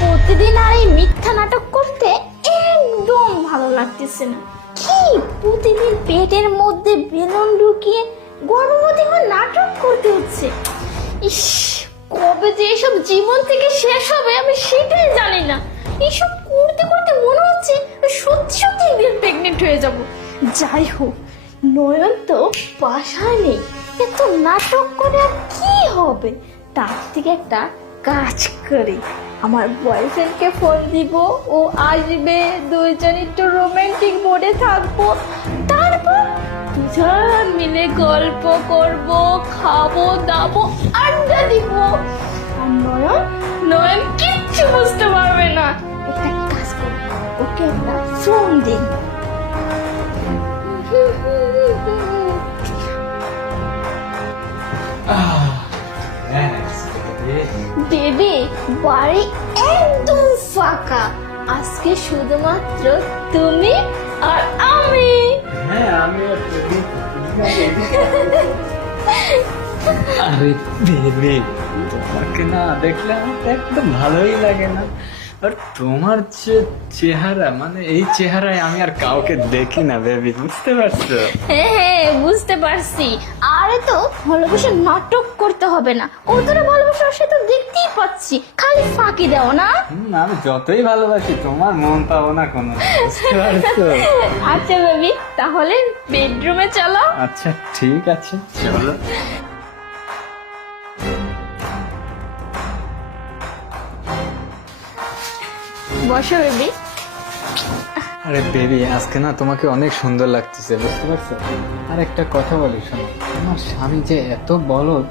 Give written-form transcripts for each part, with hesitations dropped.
প্রতিদিন আর এই মিথ্যা নাটক করতে একদম ভালো লাগতেছে না। কি প্রতিদিন পেটের মধ্যে বেলুন ঢুকিয়ে গর্ভবতী হয়ে নাটক করতে হচ্ছে। ইস, কবে যে এসব জীবন থেকে শেষ হবে আমি সেটাই জানি না। এসব করতে করতে মনে হচ্ছে সত্যি সত্যি একদিন প্রেগনেন্ট হয়ে যাব। যাই হোক, নয়ন তো বাসায় নেই, এত নাটক করে আর কি হবে? তার থেকে একটা কাজ করি, আমার বয়ফ্রেন্ডকে ফোন দিব, ও আসবে, দুইজন একটু রোমান্টিক মোডে থাকবো, তারপর দুজন মিলে গল্প করব, খাবো দাবো, আড্ডা দিব। আর নয়ন নয়ন কিচ্ছু বুঝতে পারবে না। একটা কাজ করি, ওকে একটা ফোন দিন। বেবি, বাড়ি একদম ফাঁকা, আজকে শুধুমাত্র তুমি আর আমি। হ্যাঁ, আমি আরে বেবি, তোমাকে না দেখলে আমার তো একদম ভালোই লাগে না। আর তোমার যে চেহারা, মানে এই চেহারায় আমি আর কাউকে দেখি না বেবি, বুঝতে পারছো? হ্যাঁ হ্যাঁ, বুঝতে পারছি। আরে তো ভালোবাসা নাটক করতে হবে না, ওদেরও ভালোবাসা সে তো দেখতেই পাচ্ছি, খালি ফাঁকি দাও না। আমি যতই ভালোবাসি তোমার মন পাবো না কোনো, বুঝতে পারছো? আচ্ছা বেবি, তাহলে বেডরুমে চলো। আচ্ছা ঠিক আছে, চলো। বসো বেবি। আরে বেবি, আজকে না তোমাকে অনেক সুন্দর লাগতেছে, বুঝতে পারছো? আর একটা কথা বলি শোনো, আমার স্বামী যে এত বলদ,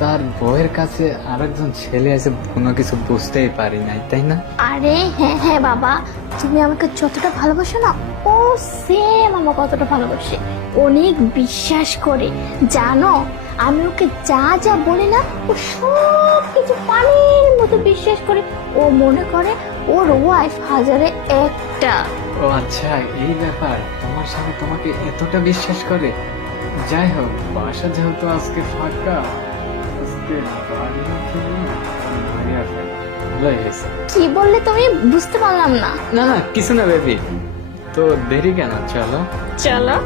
তার বউয়ের কাছে আরেকজন ছেলে আছে কোনো কিছু বুঝতেই পারি নাই, তাই না? আরে হ্যাঁ হ্যাঁ বাবা, তুমি আমাকে যতটা ভালোবাসো না, ও সেম আমাকে কতটা ভালোবাসে, অনেক বিশ্বাস করে। জানো, আমি ওকে যা যা বলি না, ও সব কিছু পানির মতো বিশ্বাস করে। ও মনে করে ওর ওয়াইফ হাজারে একটা। ও আচ্ছা, এই ব্যাপার, তোমার স্বামী তোমাকে এতটা বিশ্বাস করে। যাই হোক, বাসা যেহেতু আজকে ফাঁকা, আজকে বাড়ি থেকে বাড়ি আসবে না, ভালোই হয়েছে। কি বললে তুমি? বুঝতে পারলাম না। না না, কিছু না বেবি, তো দেরি কেন, চলো। চলো।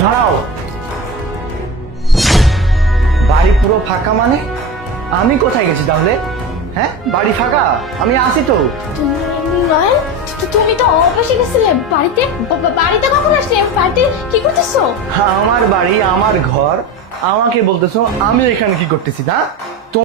দাঁড়াও, বাড়ি পুরো ফাঁকা মানে আমি কোথায় গেছি তাহলে? হ্যাঁ, বাড়ি ফাঁকা, আমি আসি তো। তুমি নয়, তুমি তো অফিসে গেছিলে, বাড়িতে বাড়িতে কখন আসলে? বাড়িতে কি করতেছো? আমার বাড়ি, আমার ঘর, আমাকে বলতেছো আমি এখানে কি করতেছি? না,